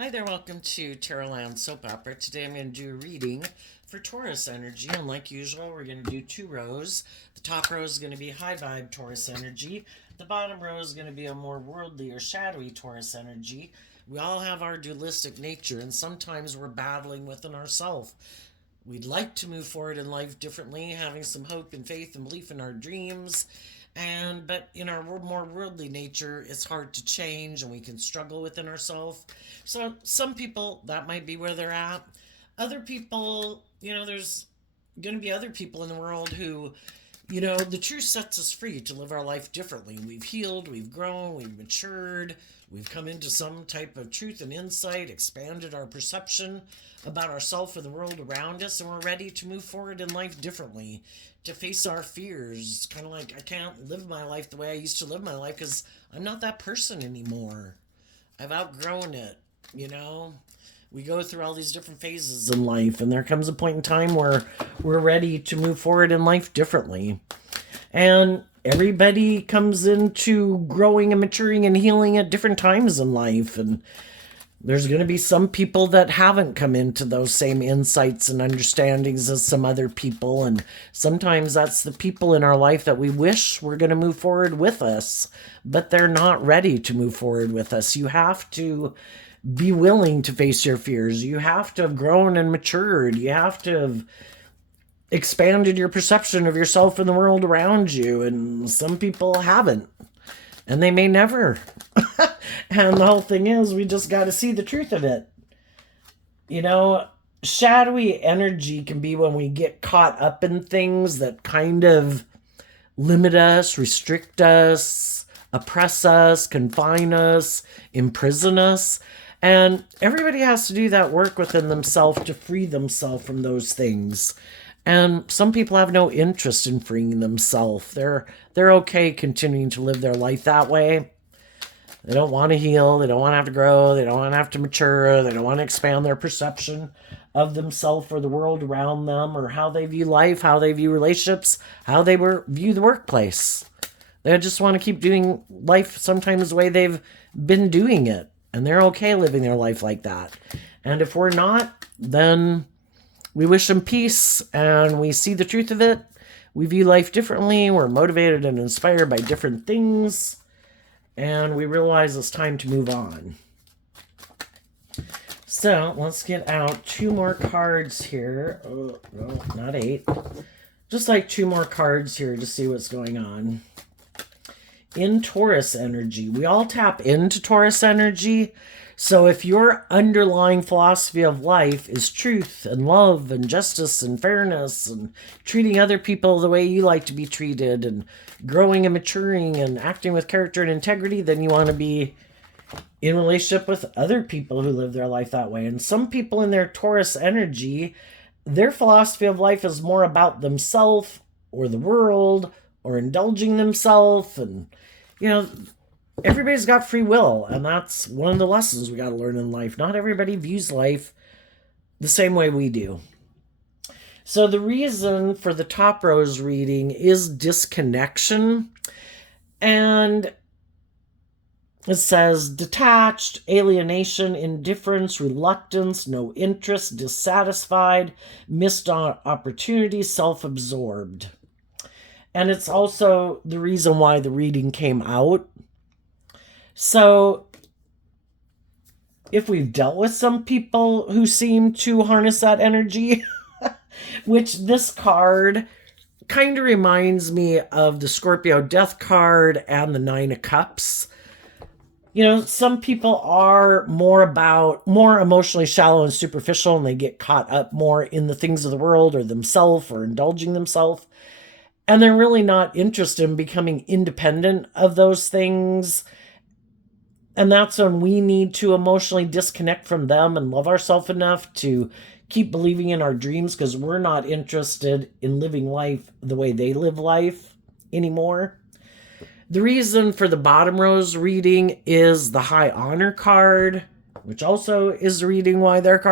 Hi there, welcome to Tarotland Soap Opera. Today I'm going to do a reading for Taurus energy, and like usual, we're going to do two rows. The top row is going to be high vibe Taurus energy. The bottom row is going to be a more worldly or shadowy Taurus energy. We all have our dualistic nature, and sometimes we're battling within ourselves. We'd like to move forward in life differently, having some hope and faith and belief in our dreams. But in our more worldly nature, it's hard to change and we can struggle within ourselves. So some people, that might be where they're at. Other people, there's going to be other people in the world who, the truth sets us free to live our life differently. We've healed, we've grown, we've matured, we've come into some type of truth and insight, expanded our perception about ourselves and the world around us, and we're ready to move forward in life differently, to face our fears. Kind of like, I can't live my life the way I used to live my life because I'm not that person anymore. I've outgrown it, you know? We go through all these different phases in life, and there comes a point in time where we're ready to move forward in life differently. And everybody comes into growing and maturing and healing at different times in life. And there's going to be some people that haven't come into those same insights and understandings as some other people. And sometimes that's the people in our life that we wish were going to move forward with us, but they're not ready to move forward with us. You have to be willing to face your fears. You have to have grown and matured. You have to have expanded your perception of yourself and the world around you. And some people haven't. And they may never. And the whole thing is, we just got to see the truth of it. Shadowy energy can be when we get caught up in things that kind of limit us, restrict us, oppress us, confine us, imprison us. And everybody has to do that work within themselves to free themselves from those things. And some people have no interest in freeing themselves. They're okay continuing to live their life that way. They don't want to heal. They don't want to have to grow. They don't want to have to mature. They don't want to expand their perception of themselves or the world around them, or how they view life, how they view relationships, how they view the workplace. They just want to keep doing life sometimes the way they've been doing it. And they're okay living their life like that. And if we're not, then we wish them peace and we see the truth of it. We view life differently. We're motivated and inspired by different things. And we realize it's time to move on. So let's get out two more cards here. Oh, no, not 8. Just like 2 more cards here to see what's going on. In Taurus energy, we all tap into Taurus energy. So if your underlying philosophy of life is truth and love and justice and fairness and treating other people the way you like to be treated and growing and maturing and acting with character and integrity, then you want to be in relationship with other people who live their life that way. And some people in their Taurus energy, their philosophy of life is more about themselves or the world or indulging themselves. And, everybody's got free will, and that's one of the lessons we got to learn in life. Not everybody views life the same way we do. So the reason for the top rose reading is disconnection. And it says detached, alienation, indifference, reluctance, no interest, dissatisfied, missed opportunities, self-absorbed. And it's also the reason why the reading came out. So if we've dealt with some people who seem to harness that energy, which this card kind of reminds me of the Scorpio Death card and the 9 of Cups. Some people are more emotionally shallow and superficial, and they get caught up more in the things of the world or themselves or indulging themselves. And they're really not interested in becoming independent of those things. And that's when we need to emotionally disconnect from them and love ourselves enough to keep believing in our dreams, because we're not interested in living life the way they live life anymore. The reason for the bottom rose reading is the High Honor card, which also is the reading why their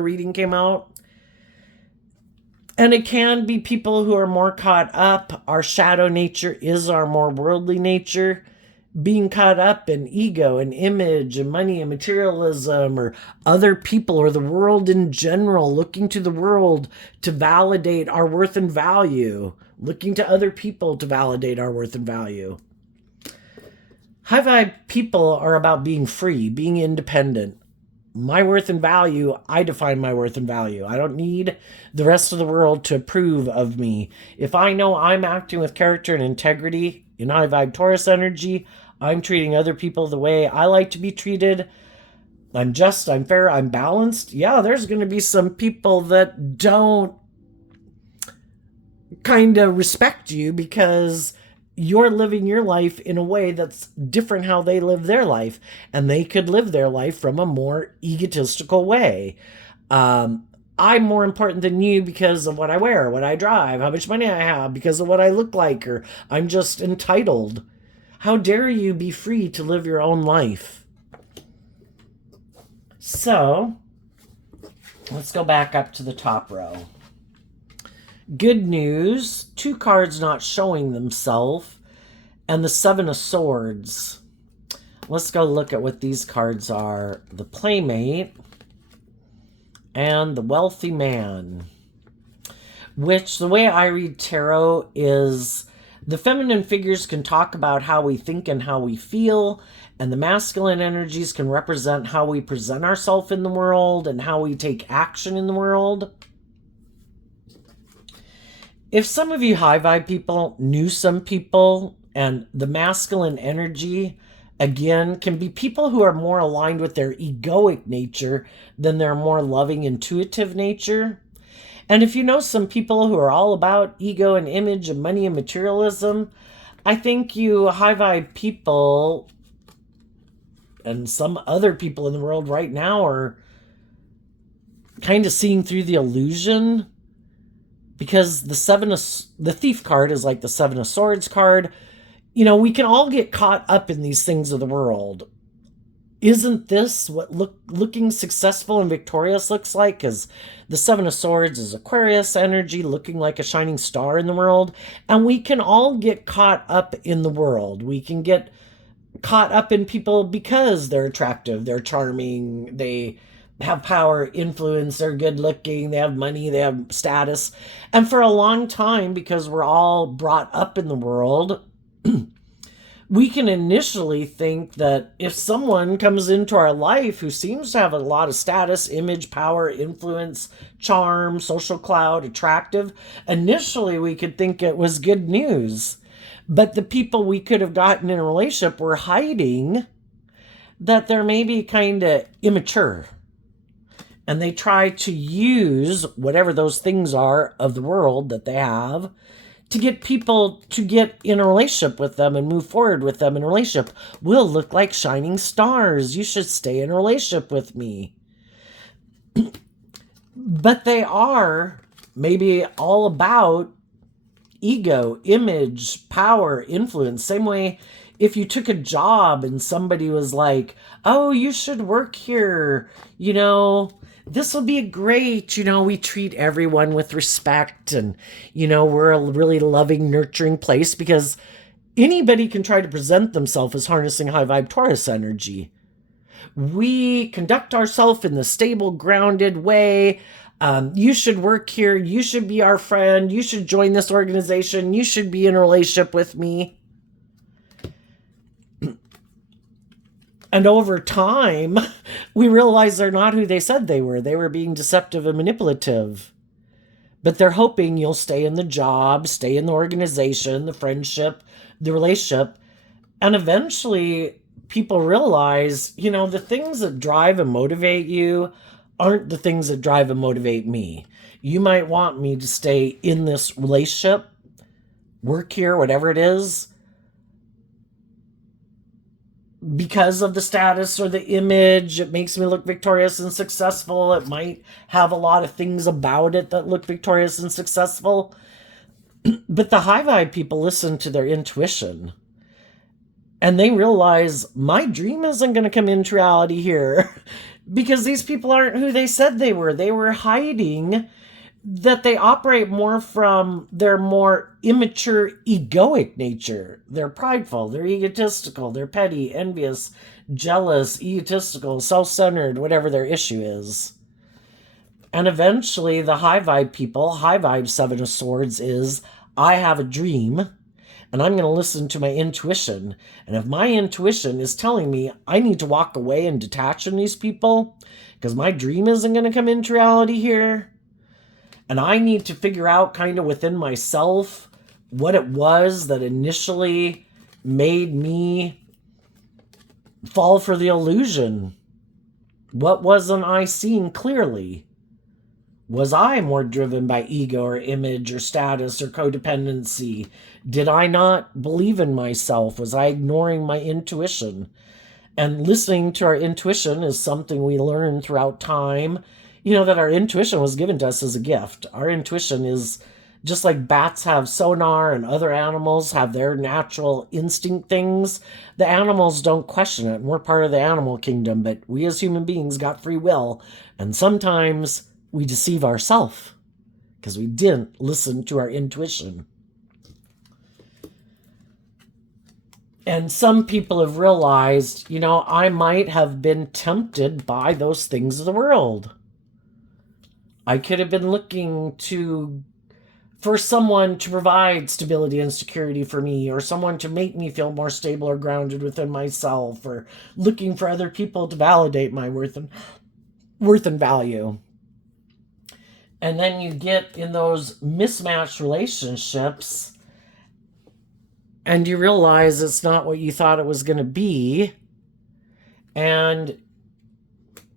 reading came out. And it can be people who are more caught up. Our shadow nature is our more worldly nature. being caught up in ego and image and money and materialism, or other people or the world in general, looking to the world to validate our worth and value, looking to other people to validate our worth and value. High vibe people are about being free, being independent. My worth and value, I define my worth and value. I don't need the rest of the world to approve of me. If I know I'm acting with character and integrity in high vibe Taurus energy, I'm treating other people the way I like to be treated. I'm just, I'm fair, I'm balanced. Yeah, there's going to be some people that don't kind of respect you because you're living your life in a way that's different how they live their life. And they could live their life from a more egotistical way. I'm more important than you because of what I wear, what I drive, how much money I have, because of what I look like, or I'm just entitled. How dare you be free to live your own life? So, let's go back up to the top row. Good news, 2 cards not showing themselves, and the 7 of Swords. Let's go look at what these cards are. The Playmate and the Wealthy Man. Which, the way I read tarot, is the feminine figures can talk about how we think and how we feel, and the masculine energies can represent how we present ourselves in the world and how we take action in the world. If some of you high vibe people knew some people, and the masculine energy, again, can be people who are more aligned with their egoic nature than their more loving, intuitive nature. And if you know some people who are all about ego and image and money and materialism, I think you high vibe people and some other people in the world right now are kind of seeing through the illusion. Because the Thief card is like the 7 of Swords card. You know, we can all get caught up in these things of the world. Isn't this what looking successful and victorious looks like? Because the 7 of Swords is Aquarius energy, looking like a shining star in the world. And we can all get caught up in the world. We can get caught up in people because they're attractive, they're charming, they have power, influence, they're good looking, they have money, they have status. And for a long time, because we're all brought up in the world, we can initially think that if someone comes into our life who seems to have a lot of status, image, power, influence, charm, social clout, attractive, initially we could think it was good news. But the people we could have gotten in a relationship were hiding that they're maybe kind of immature. And they try to use whatever those things are of the world that they have to get people to get in a relationship with them and move forward with them in a relationship. We'll look like shining stars. You should stay in a relationship with me. But they are maybe all about ego, image, power, influence. Same way if you took a job and somebody was like, oh, you should work here, you know, this will be great. You know, we treat everyone with respect and, you know, we're a really loving, nurturing place because anybody can try to present themselves as harnessing high vibe Taurus energy. We conduct ourselves in the stable, grounded way. You should work here. You should be our friend. You should join this organization. You should be in a relationship with me. And over time, we realize they're not who they said they were. They were being deceptive and manipulative. But they're hoping you'll stay in the job, stay in the organization, the friendship, the relationship. And eventually, people realize, you know, the things that drive and motivate you aren't the things that drive and motivate me. You might want me to stay in this relationship, work here, whatever it is, because of the status or the image. It makes me look victorious and successful. It might have a lot of things about it that look victorious and successful. But the high vibe people listen to their intuition. And they realize my dream isn't going to come into reality here. Because these people aren't who they said they were. They were hiding that they operate more from their more immature, egoic nature. They're prideful, they're egotistical, they're petty, envious, jealous, egotistical, self-centered, whatever their issue is. And eventually the high vibe people, high vibe Seven of Swords is, I have a dream and I'm going to listen to my intuition. And if my intuition is telling me I need to walk away and detach from these people because my dream isn't going to come into reality here, and I need to figure out kind of within myself what it was that initially made me fall for the illusion. What wasn't I seeing clearly? Was I more driven by ego or image or status or codependency? Did I not believe in myself? Was I ignoring my intuition? And listening to our intuition is something we learn throughout time. You know, that our intuition was given to us as a gift. Our intuition is just like bats have sonar and other animals have their natural instinct things. The animals don't question it, and we're part of the animal kingdom, but we as human beings got free will, and sometimes we deceive ourselves because we didn't listen to our intuition. And some people have realized, you know, I might have been tempted by those things of the world. I could have been looking for someone to provide stability and security for me, or someone to make me feel more stable or grounded within myself, or looking for other people to validate my worth and value. And then you get in those mismatched relationships and you realize it's not what you thought it was going to be. And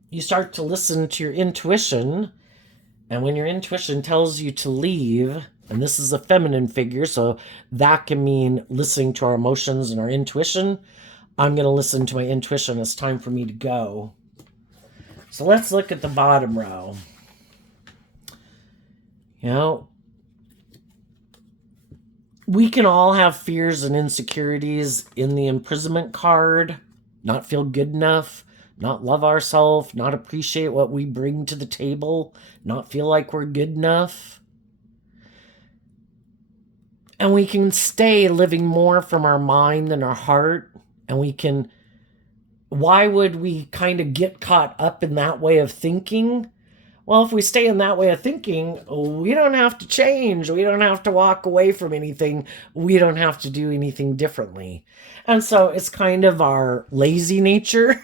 you start to listen to your intuition. And when your intuition tells you to leave, and this is a feminine figure, so that can mean listening to our emotions and our intuition. I'm going to listen to my intuition. It's time for me to go. So let's look at the bottom row. You know, we can all have fears and insecurities in the imprisonment card. Not feel good enough, not love ourselves, not appreciate what we bring to the table, not feel like we're good enough. And we can stay living more from our mind than our heart. And why would we kind of get caught up in that way of thinking? Well, if we stay in that way of thinking, we don't have to change. We don't have to walk away from anything. We don't have to do anything differently. And so it's kind of our lazy nature.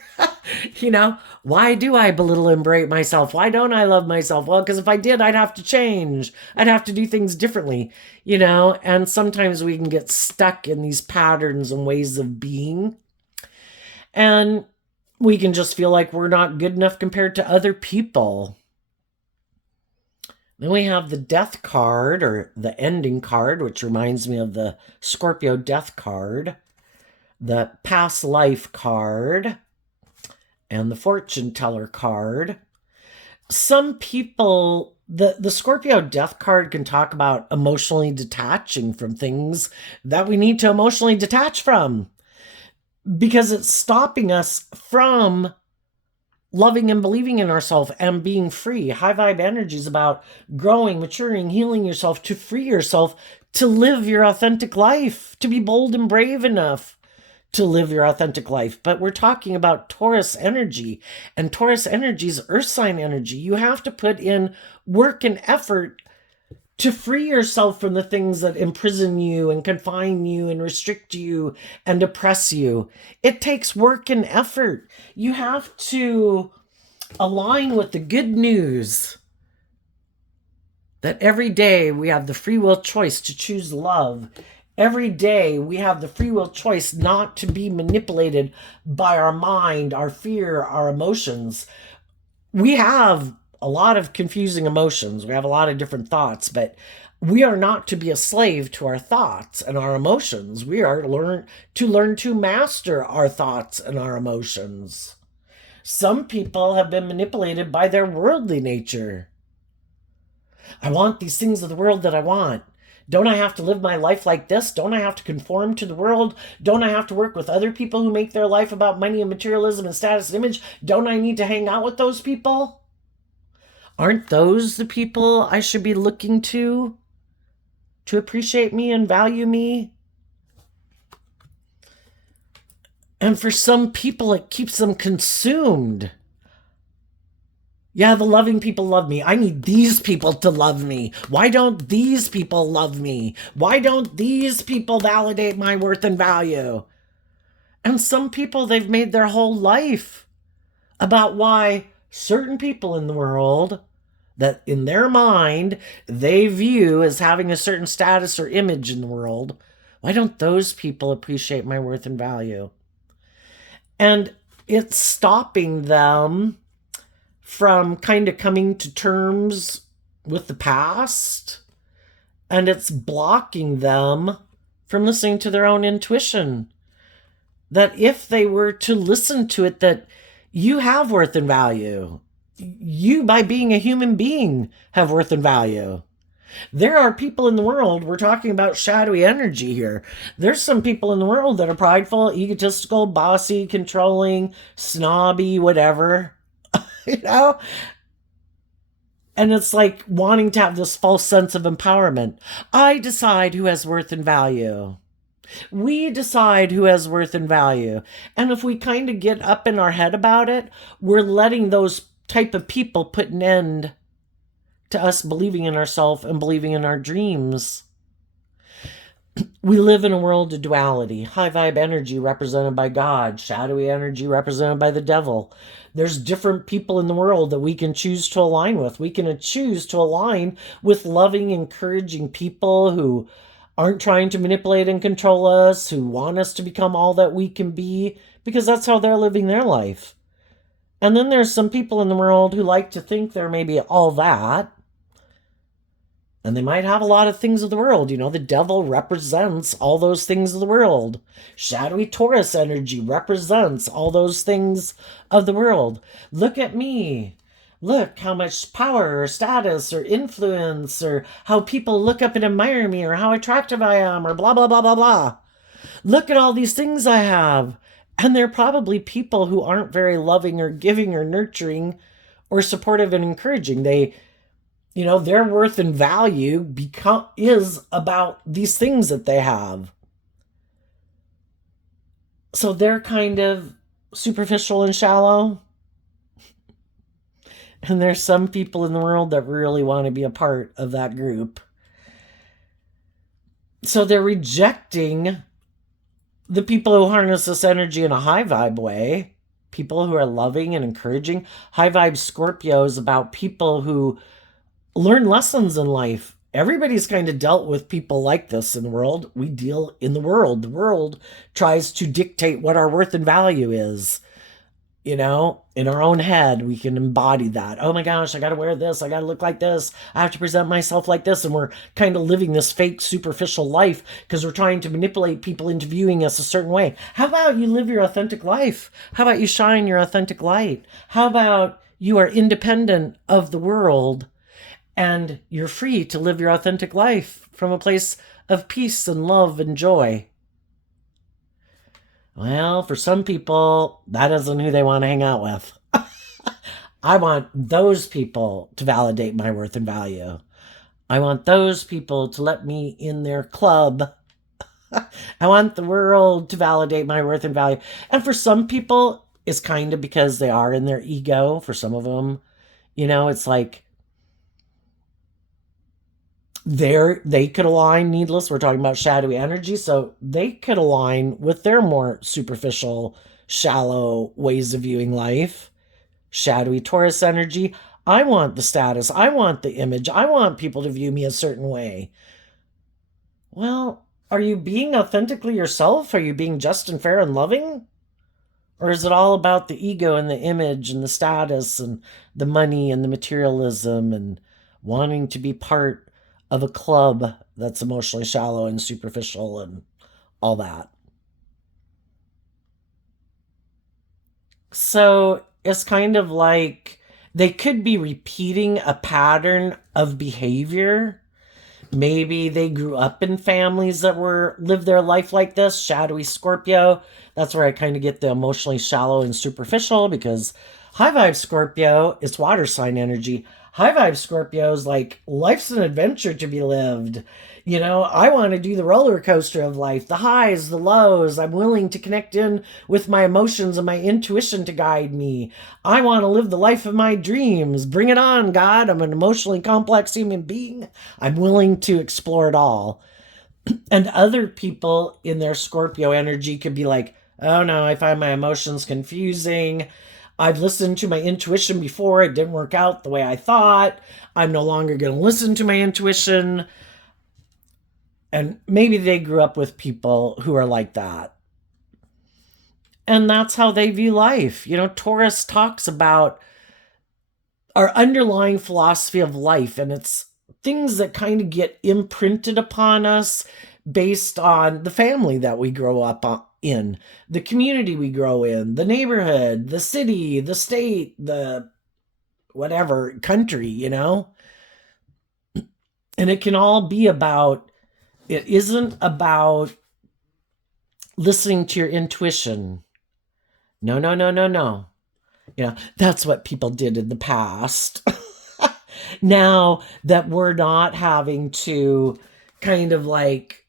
You know, why do I belittle and berate myself? Why don't I love myself? Well, because if I did, I'd have to change. I'd have to do things differently, you know, and sometimes we can get stuck in these patterns and ways of being. And we can just feel like we're not good enough compared to other people. Then we have the death card, or the ending card, which reminds me of the Scorpio death card, the past life card, and the fortune teller card. Some people, the Scorpio death card can talk about emotionally detaching from things that we need to emotionally detach from, because it's stopping us from loving and believing in ourselves and being free. High vibe energy is about growing, maturing, healing yourself, to free yourself, to live your authentic life, to be bold and brave enough to live your authentic life. But we're talking about Taurus energy, and Taurus energy is earth sign energy. You have to put in work and effort to free yourself from the things that imprison you and confine you and restrict you and oppress you. It takes work and effort. You have to align with the good news that every day we have the free will choice to choose love. Every day we have the free will choice not to be manipulated by our mind, our fear, our emotions. We have a lot of confusing emotions. We have a lot of different thoughts, but we are not to be a slave to our thoughts and our emotions. We are to learn to master our thoughts and our emotions. Some people have been manipulated by their worldly nature. I want these things of the world that I want. Don't I have to live my life like this? Don't I have to conform to the world? Don't I have to work with other people who make their life about money and materialism and status and image? Don't I need to hang out with those people? Aren't those the people I should be looking to appreciate me and value me? And for some people, it keeps them consumed. Yeah, the loving people love me. I need these people to love me. Why don't these people love me? Why don't these people validate my worth and value? And some people, they've made their whole life about why certain people in the world that in their mind they view as having a certain status or image in the world, why don't those people appreciate my worth and value? And it's stopping them from kind of coming to terms with the past, and it's blocking them from listening to their own intuition. That if they were to listen to it, that you have worth and value. You, by being a human being, have worth and value. There are people in the world, we're talking about shadowy energy here. There's some people in the world that are prideful, egotistical, bossy, controlling, snobby, whatever. You know? And it's like wanting to have this false sense of empowerment. I decide who has worth and value. We decide who has worth and value. And if we kind of get up in our head about it, we're letting those type of people put an end to us believing in ourselves and believing in our dreams. We live in a world of duality. High vibe energy represented by God, shadowy energy represented by the devil. There's different people in the world that we can choose to align with. We can choose to align with loving, encouraging people who aren't trying to manipulate and control us, who want us to become all that we can be, because that's how they're living their life. And then there's some people in the world who like to think they're maybe all that. And they might have a lot of things of the world. You know, the devil represents all those things of the world. Shadowy Taurus energy represents all those things of the world. Look at me. Look how much power or status or influence or how people look up and admire me or how attractive I am or blah, blah, blah, blah, blah. Look at all these things I have. And they're probably people who aren't very loving or giving or nurturing or supportive and encouraging. Their worth and value is about these things that they have. So they're kind of superficial and shallow. And there's some people in the world that really want to be a part of that group. So they're rejecting the people who harness this energy in a high vibe way. People who are loving and encouraging. High vibe Scorpio is about people who learn lessons in life. Everybody's kind of dealt with people like this in the world. We deal in the world. The world tries to dictate what our worth and value is. In our own head, we can embody that. Oh my gosh, I got to wear this. I got to look like this. I have to present myself like this. And we're kind of living this fake superficial life because we're trying to manipulate people into viewing us a certain way. How about you live your authentic life? How about you shine your authentic light? How about you are independent of the world and you're free to live your authentic life from a place of peace and love and joy? Well, for some people, that isn't who they want to hang out with. I want those people to validate my worth and value. I want those people to let me in their club. I want the world to validate my worth and value. And for some people, it's kind of because they are in their ego. For some of them, it's like, they could align needless. We're talking about shadowy energy, so they could align with their more superficial, shallow ways of viewing life. Shadowy Taurus energy. I want the status. I want the image. I want people to view me a certain way. Well, are you being authentically yourself? Are you being just and fair and loving? Or is it all about the ego and the image and the status and the money and the materialism and wanting to be part of a club that's emotionally shallow and superficial and all that? So it's kind of like they could be repeating a pattern of behavior. Maybe they grew up in families that lived their life like this. Shadowy Scorpio. That's where I kind of get the emotionally shallow and superficial, because High vibe Scorpio is water sign energy. High vibe Scorpio is like life's an adventure to be lived. You know, I want to do the roller coaster of life, the highs, the lows. I'm willing to connect in with my emotions and my intuition to guide me. I want to live the life of my dreams. Bring it on, God. I'm an emotionally complex human being. I'm willing to explore it all. And other people in their Scorpio energy could be like, oh no, I find my emotions confusing. I've listened to my intuition before. It didn't work out the way I thought. I'm no longer going to listen to my intuition. And maybe they grew up with people who are like that. And that's how they view life. You know, Taurus talks about our underlying philosophy of life, and it's things that kind of get imprinted upon us based on the family that we grow up in, the community we grow in, the neighborhood, the city, the state, the whatever country, you know? And it can all be about, it isn't about listening to your intuition. No, no, no, no, no. You know, that's what people did in the past. Now that we're not having to kind of like,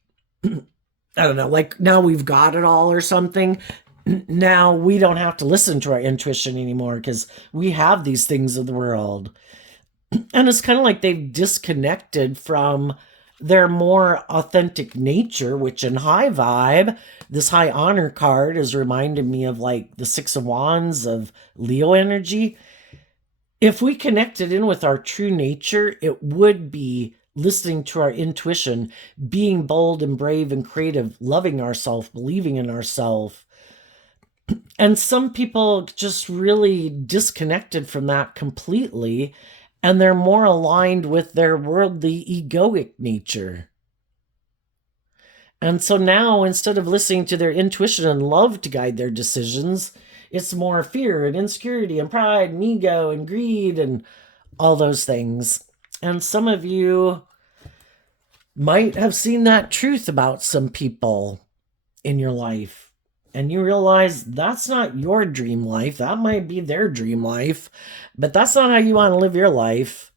I don't know, like now we've got it all or something. Now we don't have to listen to our intuition anymore because we have these things of the world. And it's kind of like they've disconnected from their more authentic nature, which in high vibe, this high honor card is reminding me of like the Six of Wands of Leo energy. If we connected in with our true nature, it would be listening to our intuition, being bold and brave and creative, loving ourselves, believing in ourselves. And some people just really disconnected from that completely, and they're more aligned with their worldly egoic nature. And so now, instead of listening to their intuition and love to guide their decisions, it's more fear and insecurity and pride and ego and greed and all those things. And some of you might have seen that truth about some people in your life. And you realize that's not your dream life. That might be their dream life, but that's not how you want to live your life.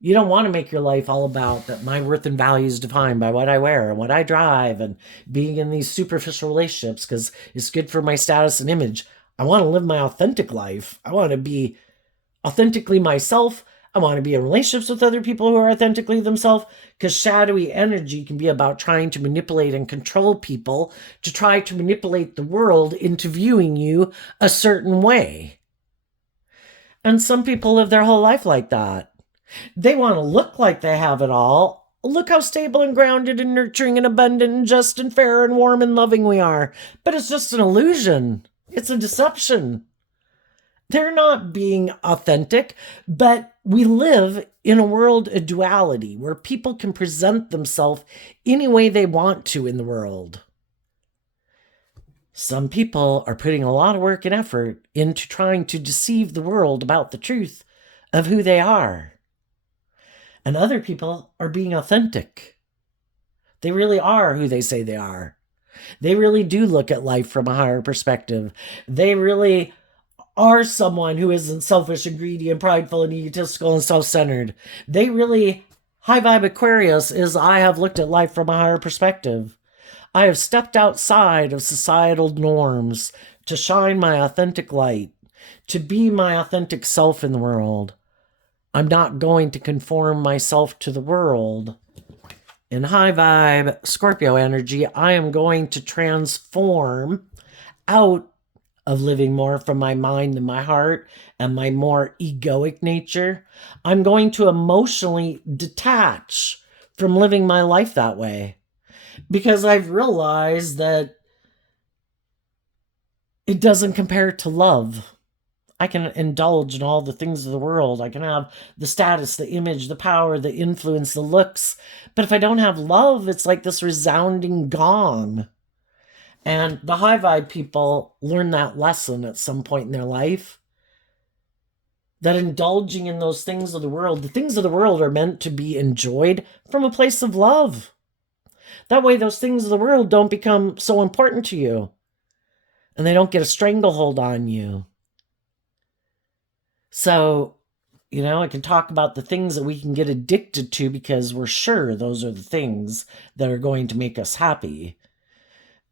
You don't want to make your life all about that my worth and value is defined by what I wear and what I drive and being in these superficial relationships because it's good for my status and image. I want to live my authentic life. I want to be authentically myself. I want to be in relationships with other people who are authentically themselves, because shadowy energy can be about trying to manipulate and control people to try to manipulate the world into viewing you a certain way. And some people live their whole life like that. They want to look like they have it all. Look how stable and grounded and nurturing and abundant and just and fair and warm and loving we are. But it's just an illusion. It's a deception. They're not being authentic, but we live in a world of duality where people can present themselves any way they want to in the world. Some people are putting a lot of work and effort into trying to deceive the world about the truth of who they are. And other people are being authentic. They really are who they say they are. They really do look at life from a higher perspective. They really are someone who isn't selfish and greedy and prideful and egotistical and self-centered. They really, high vibe Aquarius is, I have looked at life from a higher perspective. I have stepped outside of societal norms to shine my authentic light, to be my authentic self in the world. I'm not going to conform myself to the world. In high vibe Scorpio energy, I am going to transform out of living more from my mind and my heart and my more egoic nature. I'm going to emotionally detach from living my life that way, because I've realized that it doesn't compare to love. I can indulge in all the things of the world. I can have the status, the image, the power, the influence, the looks. But if I don't have love, it's like this resounding gong. And the high vibe people learn that lesson at some point in their life. That indulging in those things of the things of the world are meant to be enjoyed from a place of love. That way those things of the world don't become so important to you. And they don't get a stranglehold on you. So, I can talk about the things that we can get addicted to because we're sure those are the things that are going to make us happy.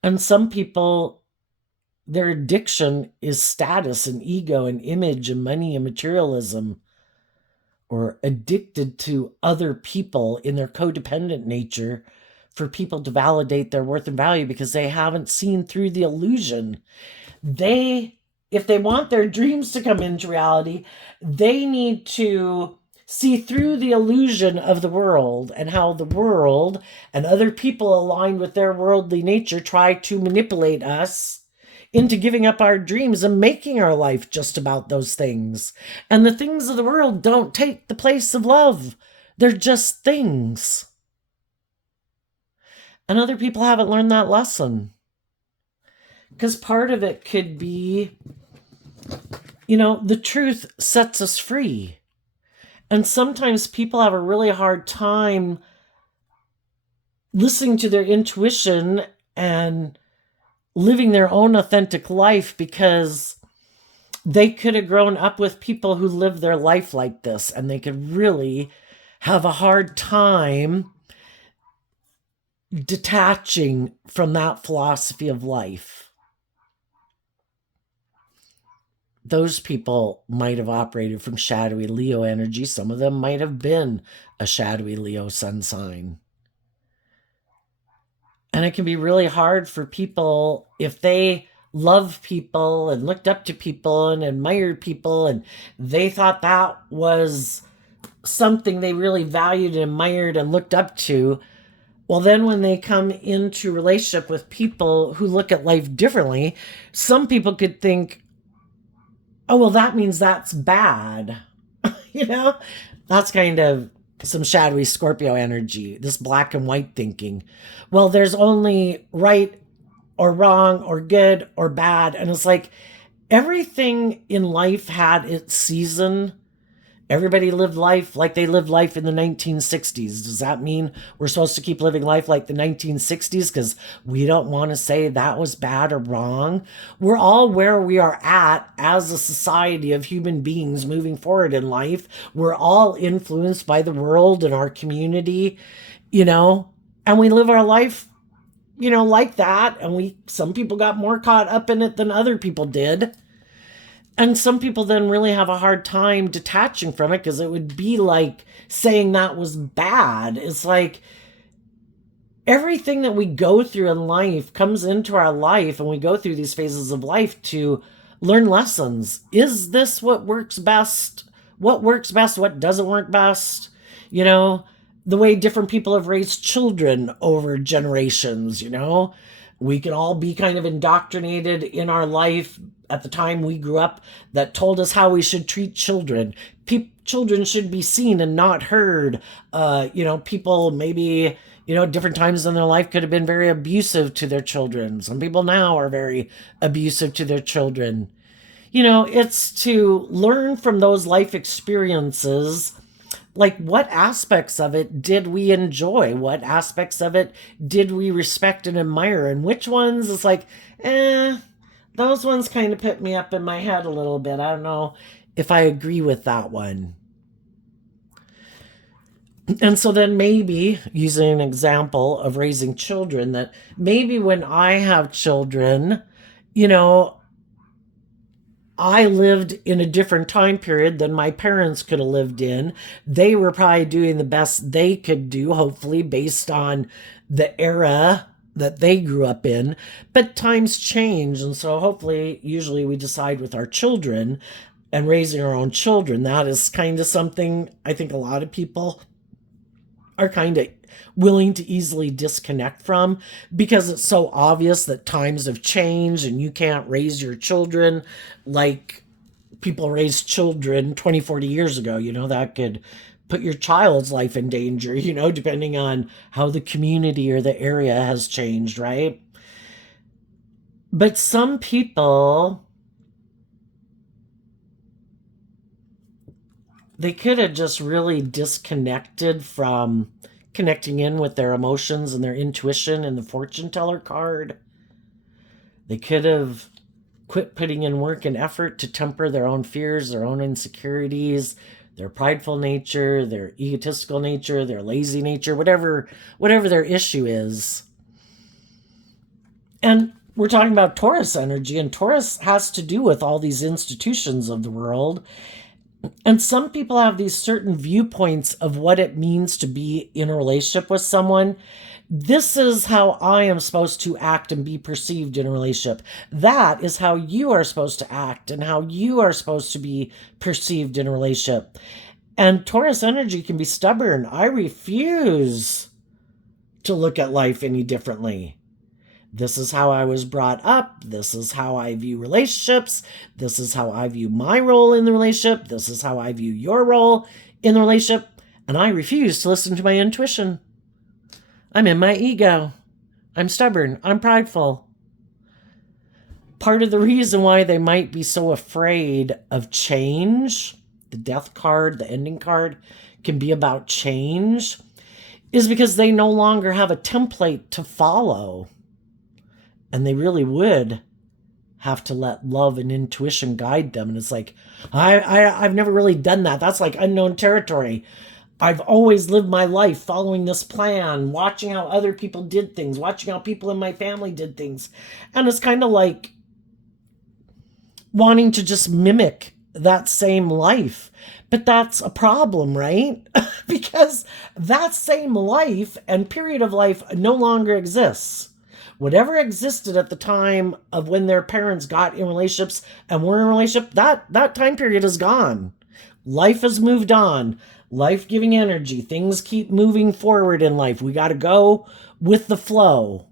And some people, their addiction is status and ego and image and money and materialism, or addicted to other people in their codependent nature for people to validate their worth and value because they haven't seen through the illusion. If they want their dreams to come into reality, they need to see through the illusion of the world and how the world and other people aligned with their worldly nature try to manipulate us into giving up our dreams and making our life just about those things. And the things of the world don't take the place of love. They're just things. And other people haven't learned that lesson. Because part of it could be, the truth sets us free. And sometimes people have a really hard time listening to their intuition and living their own authentic life because they could have grown up with people who live their life like this, and they could really have a hard time detaching from that philosophy of life. Those people might have operated from shadowy Leo energy. Some of them might have been a shadowy Leo sun sign. And it can be really hard for people if they love people and looked up to people and admired people and they thought that was something they really valued and admired and looked up to. Well, then when they come into relationship with people who look at life differently, some people could think, oh, well, that means that's bad. That's kind of some shadowy Scorpio energy, this black and white thinking. Well, there's only right or wrong or good or bad. And it's like everything in life had its season. Everybody lived life like they lived life in the 1960s. Does that mean we're supposed to keep living life like the 1960s because we don't want to say that was bad or wrong? We're all where we are at as a society of human beings moving forward in life. We're all influenced by the world and our community, and we live our life, like that. And some people got more caught up in it than other people did. And some people then really have a hard time detaching from it because it would be like saying that was bad. It's like everything that we go through in life comes into our life, and we go through these phases of life to learn lessons. Is this what works best? What works best? What doesn't work best? The way different people have raised children over generations, we can all be kind of indoctrinated in our life at the time we grew up that told us how we should treat children. Children should be seen and not heard. People maybe, different times in their life could have been very abusive to their children. Some people now are very abusive to their children. It's to learn from those life experiences. Like, what aspects of it did we enjoy? What aspects of it did we respect and admire? And which ones is like, those ones kind of put me up in my head a little bit. I don't know if I agree with that one. And so then maybe using an example of raising children, that maybe when I have children, I lived in a different time period than my parents could have lived in. They were probably doing the best they could do, hopefully, based on the era that they grew up in. But times change. And so hopefully, usually we decide with our children and raising our own children. That is kind of something I think a lot of people are kind of willing to easily disconnect from because it's so obvious that times have changed and you can't raise your children like people raised children 20, 40 years ago. That could put your child's life in danger, depending on how the community or the area has changed, right? But some people, they could have just really disconnected from connecting in with their emotions and their intuition and the fortune teller card. They could have quit putting in work and effort to temper their own fears, their own insecurities, their prideful nature, their egotistical nature, their lazy nature, whatever their issue is. And we're talking about Taurus energy, and Taurus has to do with all these institutions of the world. And some people have these certain viewpoints of what it means to be in a relationship with someone. This is how I am supposed to act and be perceived in a relationship. That is how you are supposed to act and how you are supposed to be perceived in a relationship. And Taurus energy can be stubborn. I refuse to look at life any differently. This is how I was brought up. This is how I view relationships. This is how I view my role in the relationship. This is how I view your role in the relationship. And I refuse to listen to my intuition. I'm in my ego. I'm stubborn. I'm prideful. Part of the reason why they might be so afraid of change, the death card, the ending card, can be about change, is because they no longer have a template to follow. And they really would have to let love and intuition guide them. And it's like, I've never really done that. That's like unknown territory. I've always lived my life following this plan, watching how other people did things, watching how people in my family did things. And it's kind of like wanting to just mimic that same life. But that's a problem, right? Because that same life and period of life no longer exists. Whatever existed at the time of when their parents got in relationships and were in a relationship, that time period is gone. Life has moved on. Life-giving energy. Things keep moving forward in life. We got to go with the flow.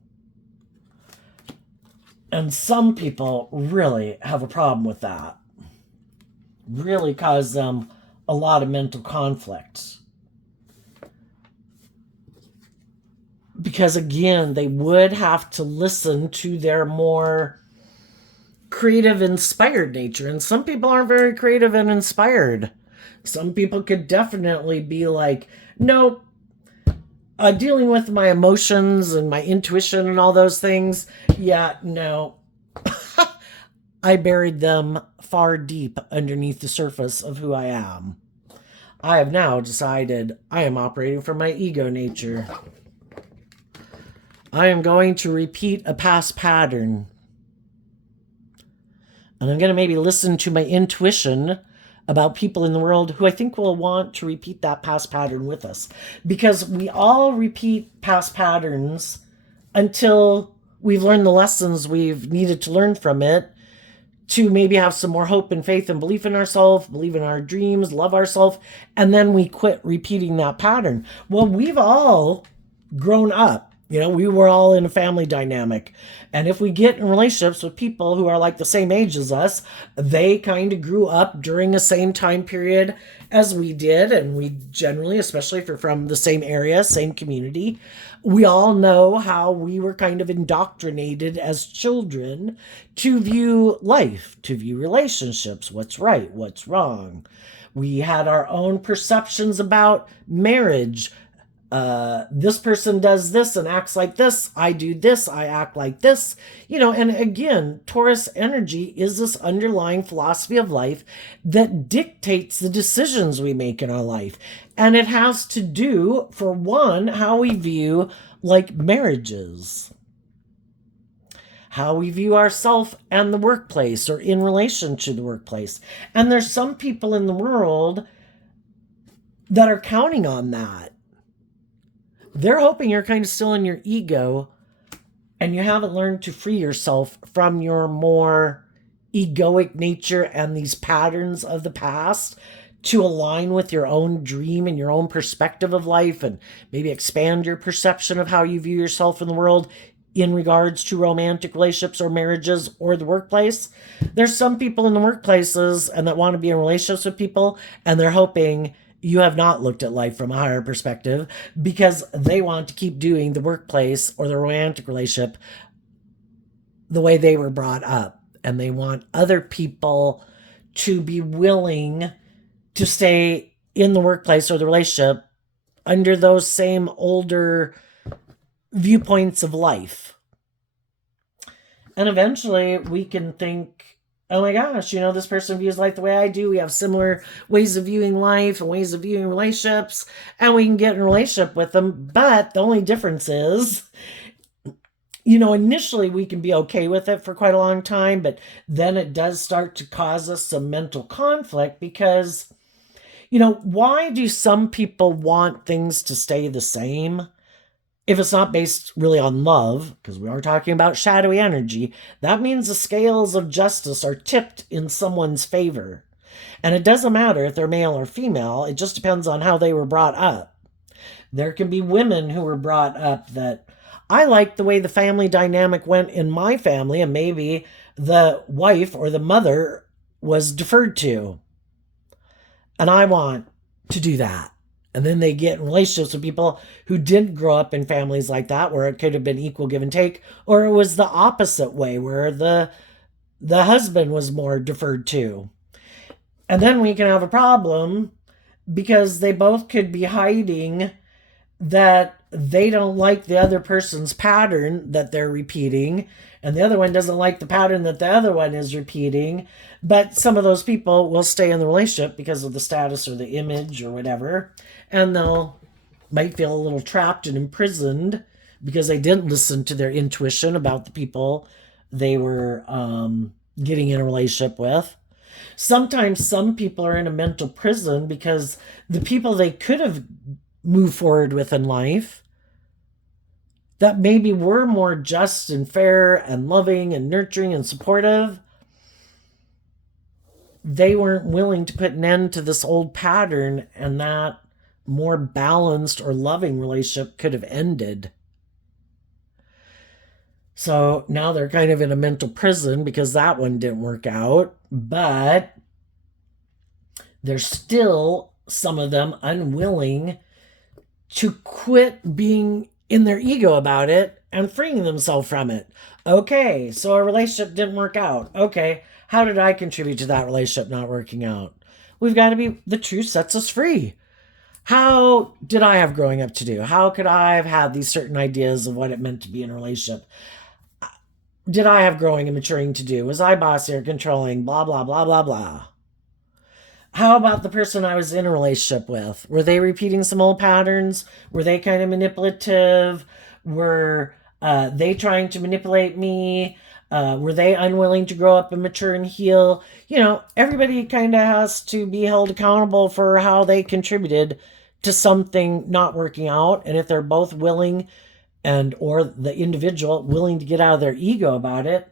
And some people really have a problem with that. Really cause them a lot of mental conflict. Because again, they would have to listen to their more creative, inspired nature. And some people aren't very creative and inspired. Some people could definitely be like, no, dealing with my emotions and my intuition and all those things, yeah, no. I buried them far deep underneath the surface of who I am. I have now decided I am operating from my ego nature. I am going to repeat a past pattern. And I'm going to maybe listen to my intuition about people in the world who I think will want to repeat that past pattern with us. Because we all repeat past patterns until we've learned the lessons we've needed to learn from it to maybe have some more hope and faith and belief in ourselves, believe in our dreams, love ourselves, and then we quit repeating that pattern. Well, we've all grown up. You know, we were all in a family dynamic. And if we get in relationships with people who are like the same age as us, they kind of grew up during the same time period as we did. And we generally, especially if you're from the same area, same community, we all know how we were kind of indoctrinated as children to view life, to view relationships, what's right, what's wrong. We had our own perceptions about marriage. This person does this and acts like this. I do this. I act like this. You know, and again, Taurus energy is this underlying philosophy of life that dictates the decisions we make in our life. And it has to do, for one, how we view like marriages, how we view ourselves and the workplace or in relation to the workplace. And there's some people in the world that are counting on that. They're hoping you're kind of still in your ego and you haven't learned to free yourself from your more egoic nature and these patterns of the past to align with your own dream and your own perspective of life and maybe expand your perception of how you view yourself in the world in regards to romantic relationships or marriages or the workplace. There's some people in the workplaces and that want to be in relationships with people and they're hoping you have not looked at life from a higher perspective because they want to keep doing the workplace or the romantic relationship the way they were brought up. And they want other people to be willing to stay in the workplace or the relationship under those same older viewpoints of life. And eventually we can think, oh my gosh, this person views life the way I do. We have similar ways of viewing life and ways of viewing relationships, and we can get in a relationship with them. But the only difference is, initially we can be okay with it for quite a long time, but then it does start to cause us some mental conflict because, why do some people want things to stay the same? If it's not based really on love, because we are talking about shadowy energy, that means the scales of justice are tipped in someone's favor. And it doesn't matter if they're male or female, it just depends on how they were brought up. There can be women who were brought up that I like the way the family dynamic went in my family, and maybe the wife or the mother was deferred to. And I want to do that. And then they get in relationships with people who didn't grow up in families like that, where it could have been equal give and take, or it was the opposite way, where the husband was more deferred to. And then we can have a problem because they both could be hiding that they don't like the other person's pattern that they're repeating, and the other one doesn't like the pattern that the other one is repeating. But some of those people will stay in the relationship because of the status or the image or whatever, and they'll might feel a little trapped and imprisoned because they didn't listen to their intuition about the people they were getting in a relationship with. Sometimes some people are in a mental prison because the people they could have moved forward with in life that maybe were more just and fair and loving and nurturing and supportive, they weren't willing to put an end to this old pattern, and that more balanced or loving relationship could have ended. So now they're kind of in a mental prison because that one didn't work out, but there's still some of them unwilling to quit being in their ego about it and freeing themselves from it. Okay, so a relationship didn't work out. Okay, how did I contribute to that relationship not working out? We've got to be, the truth sets us free. How did I have growing up to do? How could I have had these certain ideas of what it meant to be in a relationship? Did I have growing and maturing to do? Was I bossy or controlling? Blah, blah, blah, blah, blah. How about the person I was in a relationship with? Were they repeating some old patterns? Were they kind of manipulative? Were they trying to manipulate me? Were they unwilling to grow up and mature and heal? Everybody kind of has to be held accountable for how they contributed to something not working out. And if they're both willing or the individual willing to get out of their ego about it,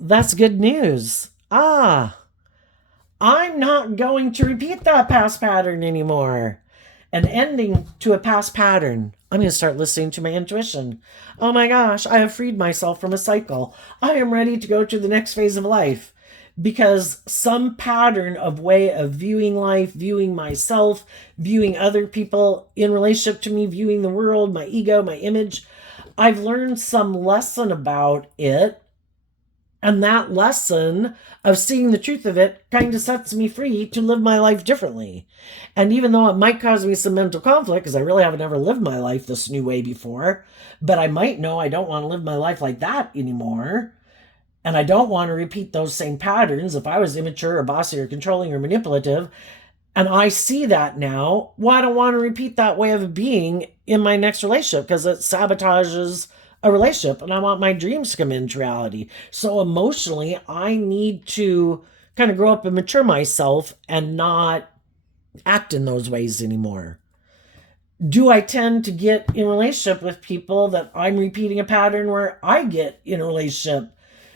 that's good news. I'm not going to repeat that past pattern anymore. An ending to a past pattern. I'm going to start listening to my intuition. Oh my gosh, I have freed myself from a cycle. I am ready to go to the next phase of life. Because some pattern of way of viewing life, viewing myself, viewing other people in relationship to me, viewing the world, my ego, my image, I've learned some lesson about it. And that lesson of seeing the truth of it kind of sets me free to live my life differently. And even though it might cause me some mental conflict, because I really haven't ever lived my life this new way before, but I might know I don't want to live my life like that anymore. And I don't want to repeat those same patterns if I was immature or bossy or controlling or manipulative. And I see that now. Well, I don't want to repeat that way of being in my next relationship because it sabotages a relationship, and I want my dreams to come into reality. So emotionally, I need to kind of grow up and mature myself and not act in those ways anymore. Do I tend to get in a relationship with people that I'm repeating a pattern where I get in a relationship?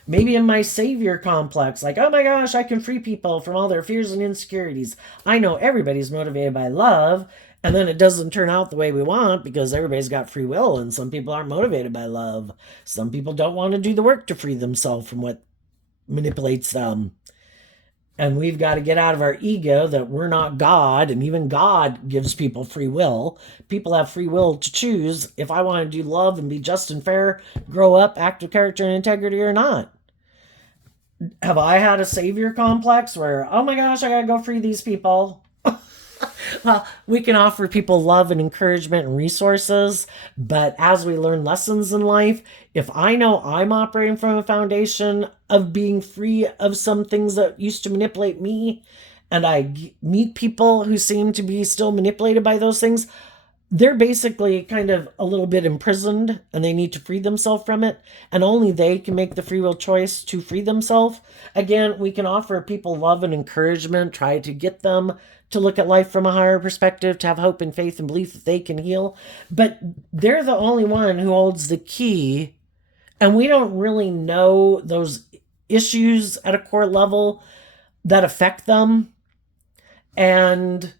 Maybe in my savior complex, like, oh my gosh, I can free people from all their fears and insecurities. I know everybody's motivated by love, and then it doesn't turn out the way we want because everybody's got free will, and some people aren't motivated by love. Some people don't want to do the work to free themselves from what manipulates them. And we've got to get out of our ego that we're not God, and even God gives people free will. People have free will to choose if I want to do love and be just and fair, grow up, act with character and integrity or not. Have I had a savior complex where, oh my gosh, I gotta go free these people? Well, we can offer people love and encouragement and resources, but as we learn lessons in life, if I know I'm operating from a foundation of being free of some things that used to manipulate me, and I meet people who seem to be still manipulated by those things, they're basically kind of a little bit imprisoned and they need to free themselves from it. And only they can make the free will choice to free themselves. Again, we can offer people love and encouragement, try to get them to look at life from a higher perspective, to have hope and faith and belief that they can heal. But they're the only one who holds the key. And we don't really know those issues at a core level that affect them. And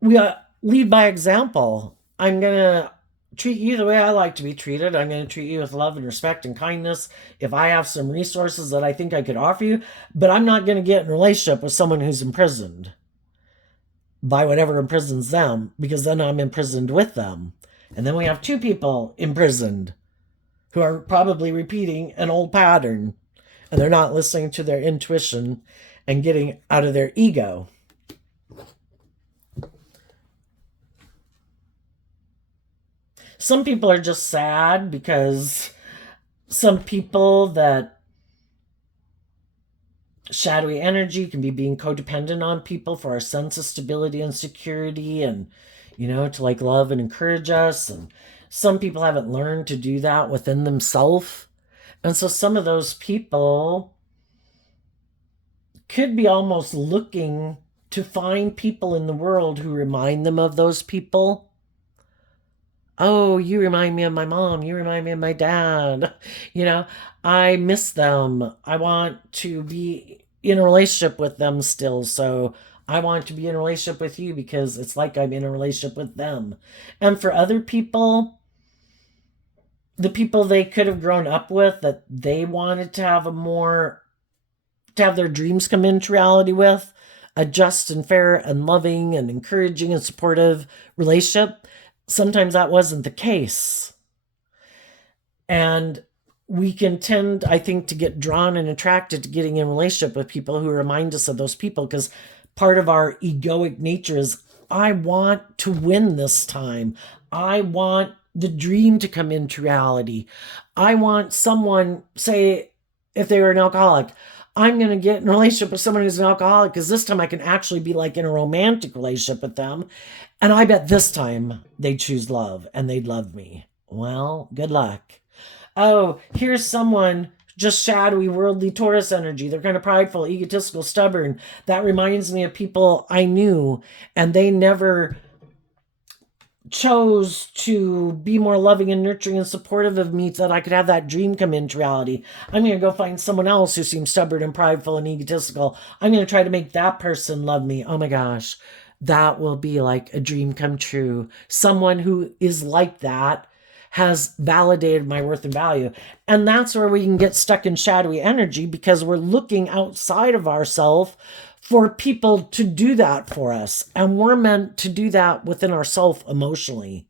we lead by example. I'm going to treat you the way I like to be treated. I'm going to treat you with love and respect and kindness if I have some resources that I think I could offer you, but I'm not going to get in a relationship with someone who's imprisoned by whatever imprisons them, because then I'm imprisoned with them. And then we have two people imprisoned who are probably repeating an old pattern, and they're not listening to their intuition and getting out of their ego. Some people are just sad because some people that shadowy energy can be being codependent on people for our sense of stability and security, and to like love and encourage us. And some people haven't learned to do that within themselves. And so some of those people could be almost looking to find people in the world who remind them of those people. Oh, you remind me of my mom. You remind me of my dad. I miss them. I want to be in a relationship with them still. So I want to be in a relationship with you because it's like I'm in a relationship with them. And for other people, the people they could have grown up with that they wanted to have to have their dreams come into reality with, a just and fair and loving and encouraging and supportive relationship. Sometimes that wasn't the case. And we can tend, I think, to get drawn and attracted to getting in a relationship with people who remind us of those people, because part of our egoic nature is, I want to win this time. I want the dream to come into reality. I want someone, say, if they were an alcoholic, I'm going to get in a relationship with someone who's an alcoholic because this time I can actually be like in a romantic relationship with them. And I bet this time they'd choose love and they'd love me. Well, good luck. Oh, here's someone just shadowy, worldly Taurus energy. They're kind of prideful, egotistical, stubborn. That reminds me of people I knew, and they never chose to be more loving and nurturing and supportive of me so that I could have that dream come into reality. I'm going to go find someone else who seems stubborn and prideful and egotistical. I'm going to try to make that person love me. Oh my gosh, that will be like a dream come true. Someone who is like that has validated my worth and value. And that's where we can get stuck in shadowy energy, because we're looking outside of ourselves for people to do that for us. And we're meant to do that within ourselves emotionally.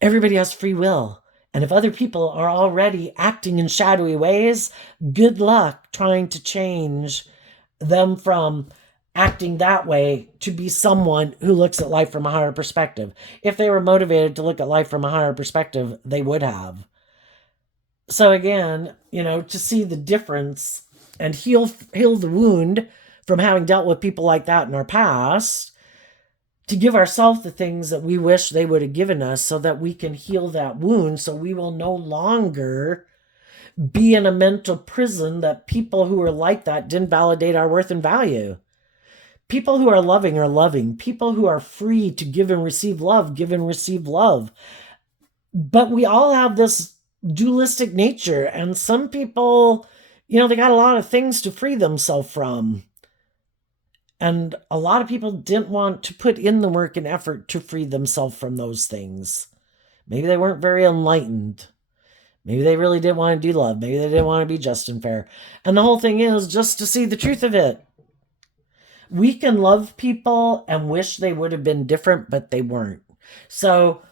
Everybody has free will. And if other people are already acting in shadowy ways, good luck trying to change them from acting that way to be someone who looks at life from a higher perspective. If they were motivated to look at life from a higher perspective, they would have. So again, to see the difference and heal the wound from having dealt with people like that in our past, to give ourselves the things that we wish they would have given us so that we can heal that wound, so we will no longer be in a mental prison that people who are like that didn't validate our worth and value. People who are loving. People who are free to give and receive love, give and receive love. But we all have this dualistic nature, and some people, they got a lot of things to free themselves from. And a lot of people didn't want to put in the work and effort to free themselves from those things. Maybe they weren't very enlightened. Maybe they really didn't want to do love. Maybe they didn't want to be just and fair. And the whole thing is just to see the truth of it. We can love people and wish they would have been different, but they weren't. So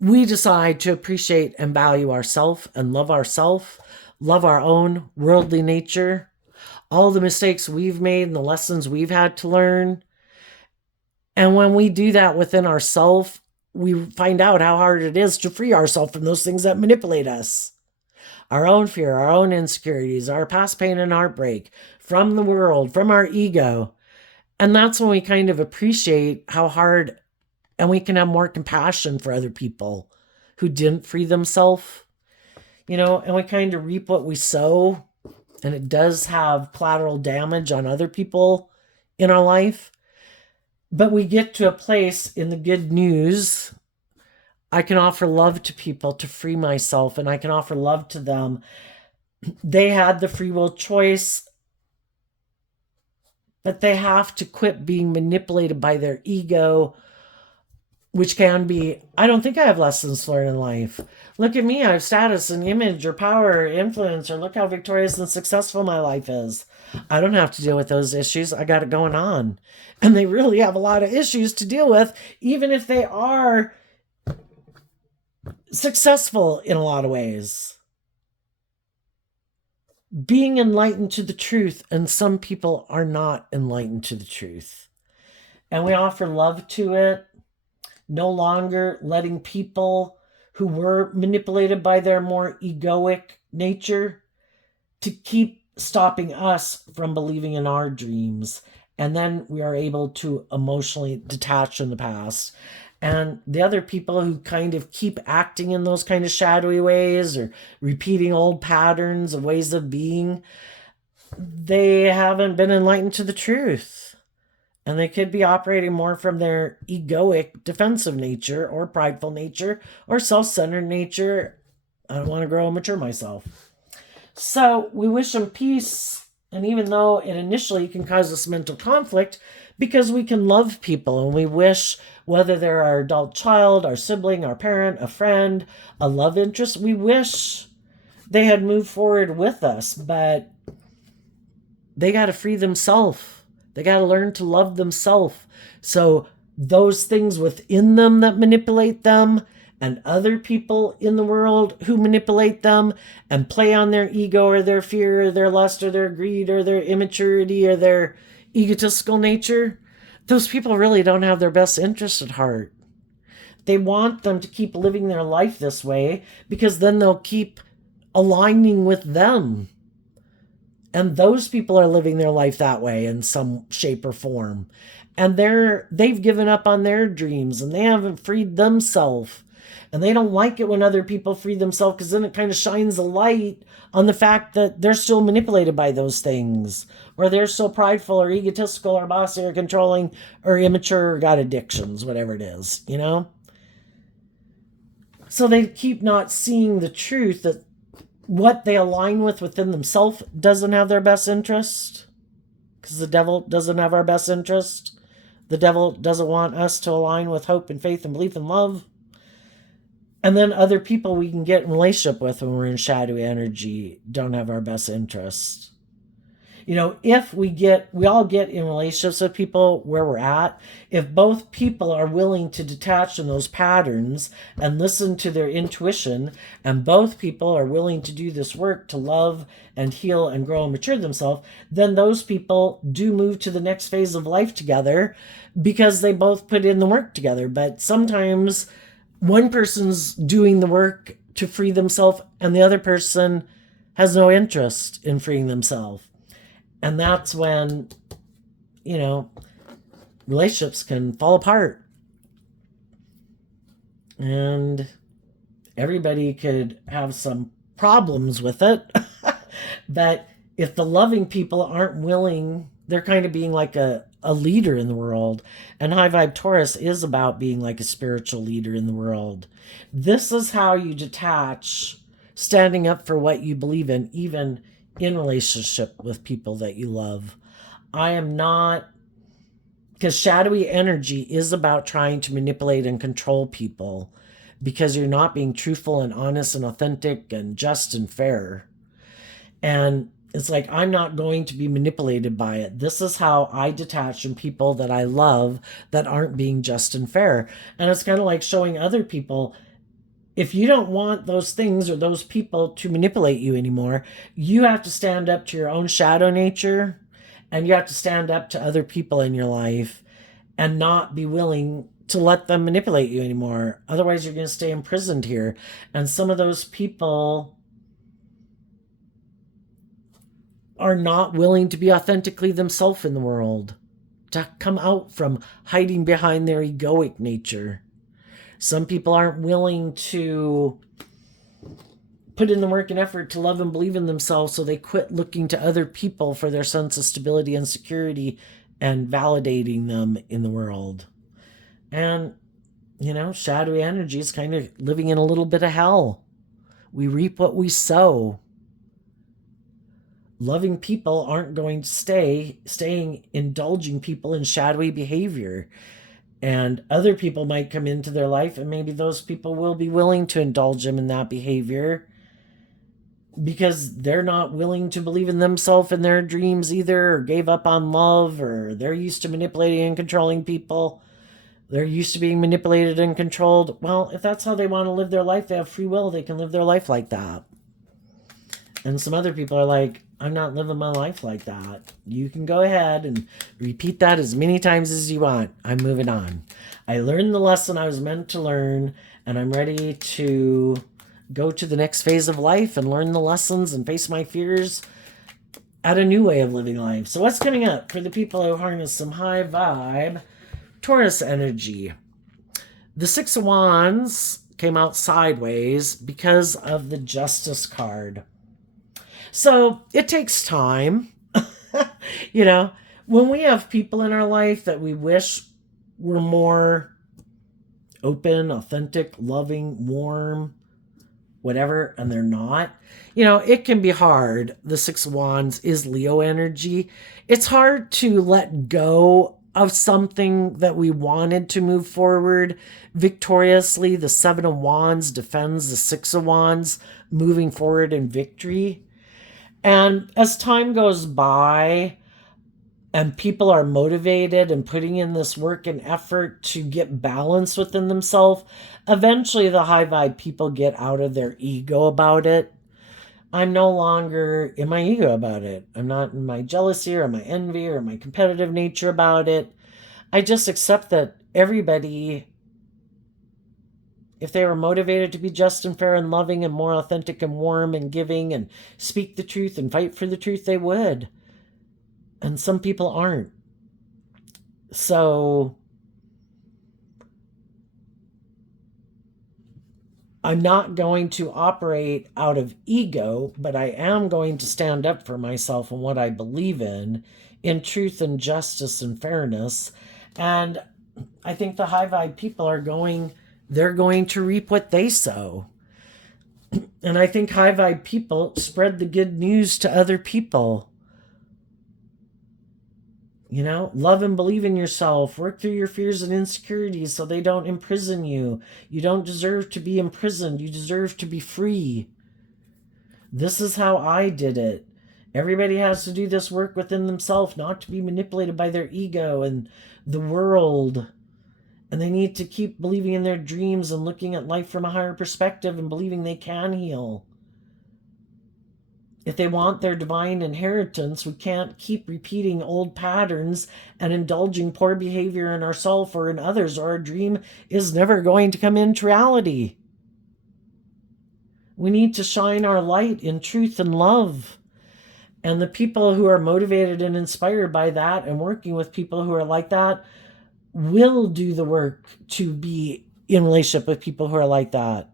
we decide to appreciate and value ourselves and love our own worldly nature, all the mistakes we've made and the lessons we've had to learn. And when we do that within ourselves, we find out how hard it is to free ourselves from those things that manipulate us. Our own fear, our own insecurities, our past pain and heartbreak, from the world, from our ego. And that's when we kind of appreciate how hard, and we can have more compassion for other people who didn't free themselves, and we kind of reap what we sow. And it does have collateral damage on other people in our life. But we get to a place in the good news. I can offer love to people to free myself, and I can offer love to them. They had the free will choice, but they have to quit being manipulated by their ego, which can be, I don't think I have lessons to learn in life. Look at me, I have status and image or power or influence, or look how victorious and successful my life is. I don't have to deal with those issues. I got it going on. And they really have a lot of issues to deal with, even if they are successful in a lot of ways. Being enlightened to the truth, and some people are not enlightened to the truth. And we offer love to it, no longer letting people who were manipulated by their more egoic nature to keep stopping us from believing in our dreams. And then we are able to emotionally detach from the past. And the other people who kind of keep acting in those kind of shadowy ways or repeating old patterns of ways of being, they haven't been enlightened to the truth. And they could be operating more from their egoic, defensive nature or prideful nature or self-centered nature. I don't want to grow and mature myself. So we wish them peace. And even though it initially can cause us mental conflict, because we can love people and we wish, whether they're our adult child, our sibling, our parent, a friend, a love interest, we wish they had moved forward with us, but they got to free themselves. They got to learn to love themselves. So those things within them that manipulate them, and other people in the world who manipulate them and play on their ego or their fear or their lust or their greed or their immaturity or their egotistical nature, those people really don't have their best interest at heart. They want them to keep living their life this way because then they'll keep aligning with them. And those people are living their life that way in some shape or form. And they've given up on their dreams and they haven't freed themselves. And they don't like it when other people free themselves, because then it kind of shines a light on the fact that they're still manipulated by those things, or they're so prideful or egotistical or bossy or controlling or immature or got addictions, whatever it is, So they keep not seeing the truth that what they align with within themselves doesn't have their best interest, because the devil doesn't have our best interest. The devil doesn't want us to align with hope and faith and belief and love. And then other people we can get in relationship with when we're in shadowy energy don't have our best interest. If we all get in relationships with people where we're at, if both people are willing to detach from those patterns and listen to their intuition, and both people are willing to do this work to love and heal and grow and mature themselves, then those people do move to the next phase of life together because they both put in the work together. But sometimes one person's doing the work to free themselves and the other person has no interest in freeing themselves. And that's when, relationships can fall apart. And everybody could have some problems with it. But if the loving people aren't willing, they're kind of being like a leader in the world. And High Vibe Taurus is about being like a spiritual leader in the world. This is how you detach, standing up for what you believe in, even in relationship with people that you love. I am not, because shadowy energy is about trying to manipulate and control people because you're not being truthful and honest and authentic and just and fair. And it's like, I'm not going to be manipulated by it. This is how I detach from people that I love that aren't being just and fair. And it's kind of like showing other people, if you don't want those things or those people to manipulate you anymore, you have to stand up to your own shadow nature, and you have to stand up to other people in your life and not be willing to let them manipulate you anymore. Otherwise, you're going to stay imprisoned here. And some of those people are not willing to be authentically themselves in the world, to come out from hiding behind their egoic nature. Some people aren't willing to put in the work and effort to love and believe in themselves, so they quit looking to other people for their sense of stability and security and validating them in the world. And, shadowy energy is kind of living in a little bit of hell. We reap what we sow. Loving people aren't going to staying indulging people in shadowy behavior. And other people might come into their life, and maybe those people will be willing to indulge them in that behavior because they're not willing to believe in themselves and their dreams either, or gave up on love, or they're used to manipulating and controlling people. They're used to being manipulated and controlled. Well, if that's how they want to live their life, they have free will, they can live their life like that. And some other people are like, I'm not living my life like that. You can go ahead and repeat that as many times as you want. I'm moving on. I learned the lesson I was meant to learn, and I'm ready to go to the next phase of life and learn the lessons and face my fears at a new way of living life. So what's coming up for the people who harness some high vibe Taurus energy? The Six of Wands came out sideways because of the Justice card. So it takes time. When we have people in our life that we wish were more open, authentic, loving, warm, whatever, and they're not, it can be hard. The Six of Wands is Leo energy. It's hard to let go of something that we wanted to move forward victoriously. The Seven of Wands defends the Six of Wands, moving forward in victory. And as time goes by and people are motivated and putting in this work and effort to get balance within themselves, eventually the high vibe people get out of their ego about it. I'm no longer in my ego about it. I'm not in my jealousy or my envy or my competitive nature about it. I just accept that everybody, if they were motivated to be just and fair and loving and more authentic and warm and giving and speak the truth and fight for the truth, they would. And some people aren't. So I'm not going to operate out of ego, but I am going to stand up for myself and what I believe in truth and justice and fairness. And I think the high vibe people they're going to reap what they sow. And I think high vibe people spread the good news to other people. Love and believe in yourself. Work through your fears and insecurities so they don't imprison you. You don't deserve to be imprisoned. You deserve to be free. This is how I did it. Everybody has to do this work within themselves, not to be manipulated by their ego and the world. And they need to keep believing in their dreams and looking at life from a higher perspective and believing they can heal. If they want their divine inheritance, we can't keep repeating old patterns and indulging poor behavior in ourselves or in others, or our dream is never going to come into reality. We need to shine our light in truth and love. And the people who are motivated and inspired by that and working with people who are like that will do the work to be in relationship with people who are like that.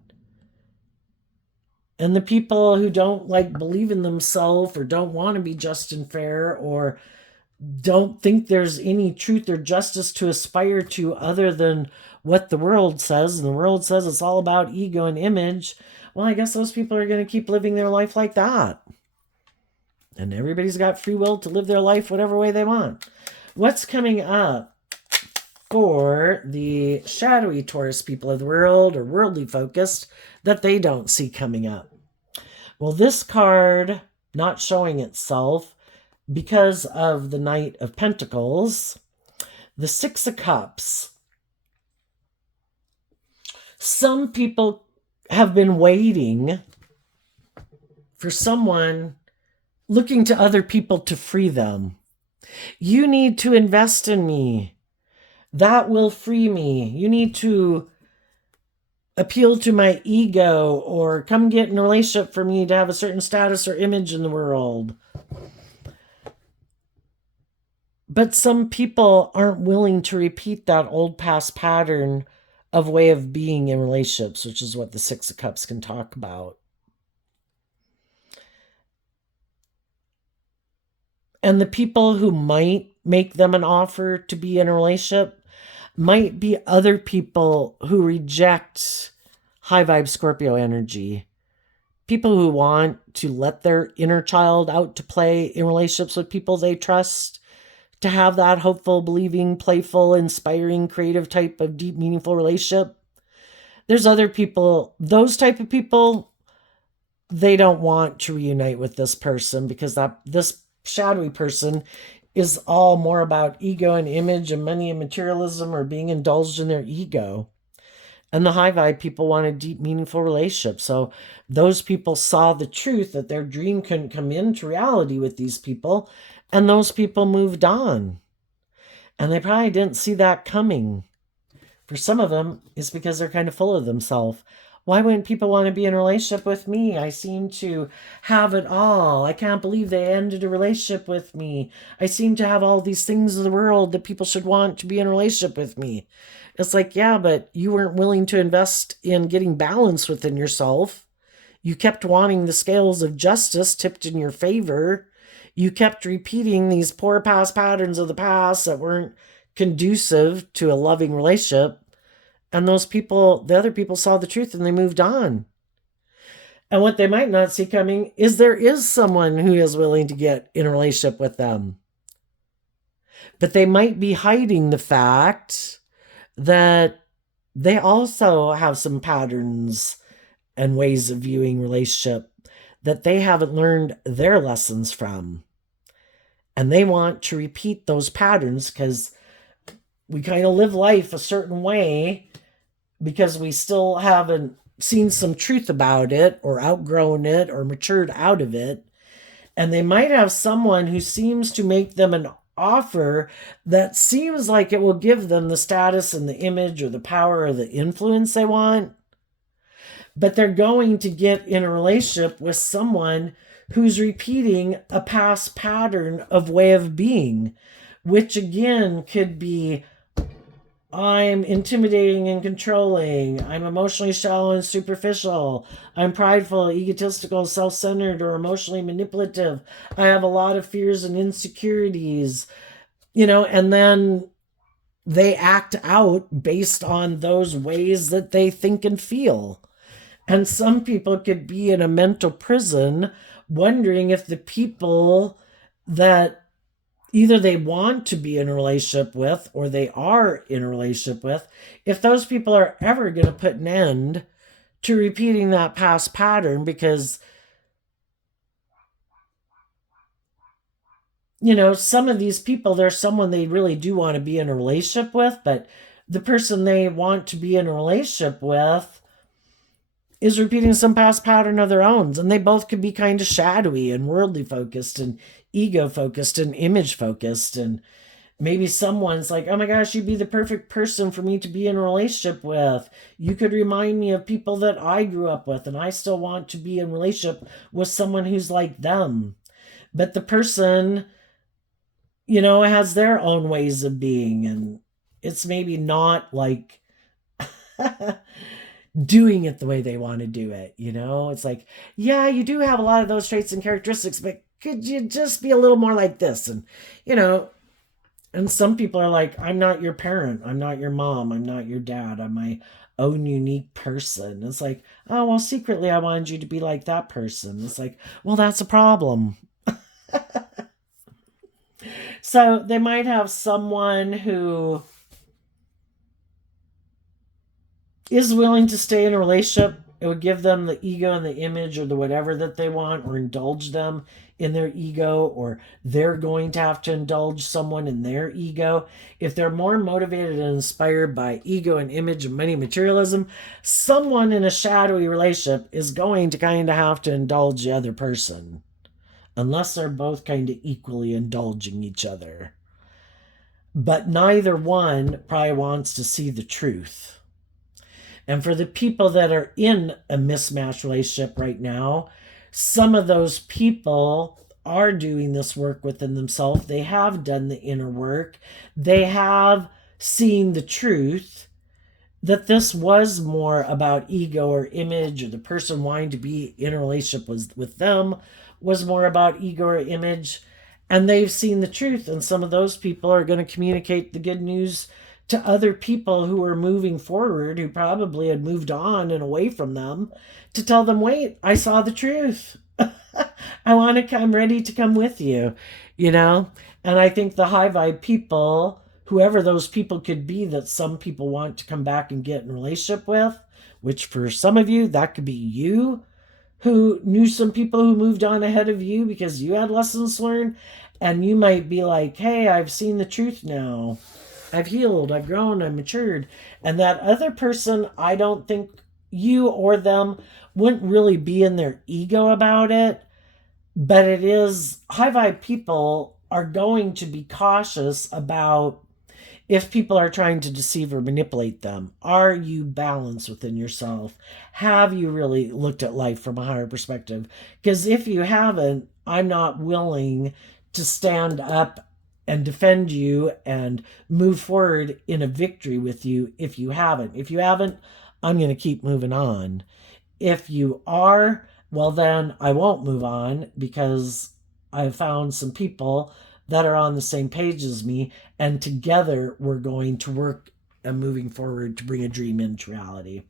And the people who don't believe in themselves or don't want to be just and fair or don't think there's any truth or justice to aspire to other than what the world says, and the world says it's all about ego and image, well, I guess those people are going to keep living their life like that. And everybody's got free will to live their life whatever way they want. What's coming up for the shadowy Taurus people of the world, or worldly focused, that they don't see coming up? Well, this card not showing itself because of the Knight of Pentacles, the Six of Cups. Some people have been waiting for someone looking to other people to free them. You need to invest in me. That will free me. You need to appeal to my ego or come get in a relationship for me to have a certain status or image in the world. But some people aren't willing to repeat that old past pattern of way of being in relationships, which is what the Six of Cups can talk about. And the people who might make them an offer to be in a relationship might be other people who reject high vibe Scorpio energy. People who want to let their inner child out to play in relationships with people they trust, to have that hopeful, believing, playful, inspiring, creative type of deep, meaningful relationship. There's other people, those type of people, they don't want to reunite with this person because this shadowy person is all more about ego and image and money and materialism or being indulged in their ego. And the high vibe people want a deep, meaningful relationship. So those people saw the truth that their dream couldn't come into reality with these people. And those people moved on. And they probably didn't see that coming. For some of them, it's because they're kind of full of themselves. Why wouldn't people want to be in a relationship with me? I seem to have it all. I can't believe they ended a relationship with me. I seem to have all these things in the world that people should want to be in a relationship with me. It's like, yeah, but you weren't willing to invest in getting balance within yourself. You kept wanting the scales of justice tipped in your favor. You kept repeating these poor past patterns of the past that weren't conducive to a loving relationship. And those people, the other people saw the truth and they moved on. And what they might not see coming is there is someone who is willing to get in a relationship with them. But they might be hiding the fact that they also have some patterns and ways of viewing relationship that they haven't learned their lessons from. And they want to repeat those patterns because we kind of live life a certain way because we still haven't seen some truth about it or outgrown it or matured out of it. And they might have someone who seems to make them an offer that seems like it will give them the status and the image or the power or the influence they want. But they're going to get in a relationship with someone who's repeating a past pattern of way of being, which again could be, I'm intimidating and controlling. I'm emotionally shallow and superficial. I'm prideful, egotistical, self-centered, or emotionally manipulative. I have a lot of fears and insecurities, and then they act out based on those ways that they think and feel. And some people could be in a mental prison wondering if the people that either they want to be in a relationship with or they are in a relationship with, if those people are ever going to put an end to repeating that past pattern because, some of these people, there's someone they really do want to be in a relationship with, but the person they want to be in a relationship with is repeating some past pattern of their own. And they both could be kind of shadowy and worldly focused and ego focused and image focused. And maybe someone's like, oh my gosh, you'd be the perfect person for me to be in a relationship with. You could remind me of people that I grew up with, and I still want to be in a relationship with someone who's like them. But the person, has their own ways of being, and it's maybe not like doing it the way they want to do it. It's like, yeah, you do have a lot of those traits and characteristics, but could you just be a little more like this? And, and some people are like, I'm not your parent. I'm not your mom. I'm not your dad. I'm my own unique person. It's like, oh, well, secretly I wanted you to be like that person. It's like, well, that's a problem. So they might have someone who is willing to stay in a relationship It would give them the ego and the image or the whatever that they want, or indulge them in their ego, or they're going to have to indulge someone in their ego. If they're more motivated and inspired by ego and image and money materialism, someone in a shadowy relationship is going to kind of have to indulge the other person, unless they're both kind of equally indulging each other. But neither one probably wants to see the truth. And for the people that are in a mismatched relationship right now, some of those people are doing this work within themselves. They have done the inner work. They have seen the truth that this was more about ego or image, or the person wanting to be in a relationship with them was more about ego or image. And they've seen the truth. And some of those people are going to communicate the good news to other people who are moving forward, who probably had moved on and away from them, to tell them, wait, I saw the truth. I'm ready to come with you, And I think the high vibe people, whoever those people could be that some people want to come back and get in a relationship with, which for some of you, that could be you, who knew some people who moved on ahead of you because you had lessons learned. And you might be like, hey, I've seen the truth now. I've healed, I've grown, I've matured. And that other person, I don't think you or them wouldn't really be in their ego about it. But it is, high vibe people are going to be cautious about if people are trying to deceive or manipulate them. Are you balanced within yourself? Have you really looked at life from a higher perspective? Because if you haven't, I'm not willing to stand up and defend you and move forward in a victory with you if you haven't. If you haven't, I'm going to keep moving on. If you are, well, then I won't move on, because I've found some people that are on the same page as me, and together we're going to work and moving forward to bring a dream into reality.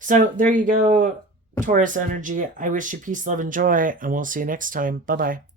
So there you go, Taurus energy. I wish you peace, love, and joy, and we'll see you next time. Bye-bye.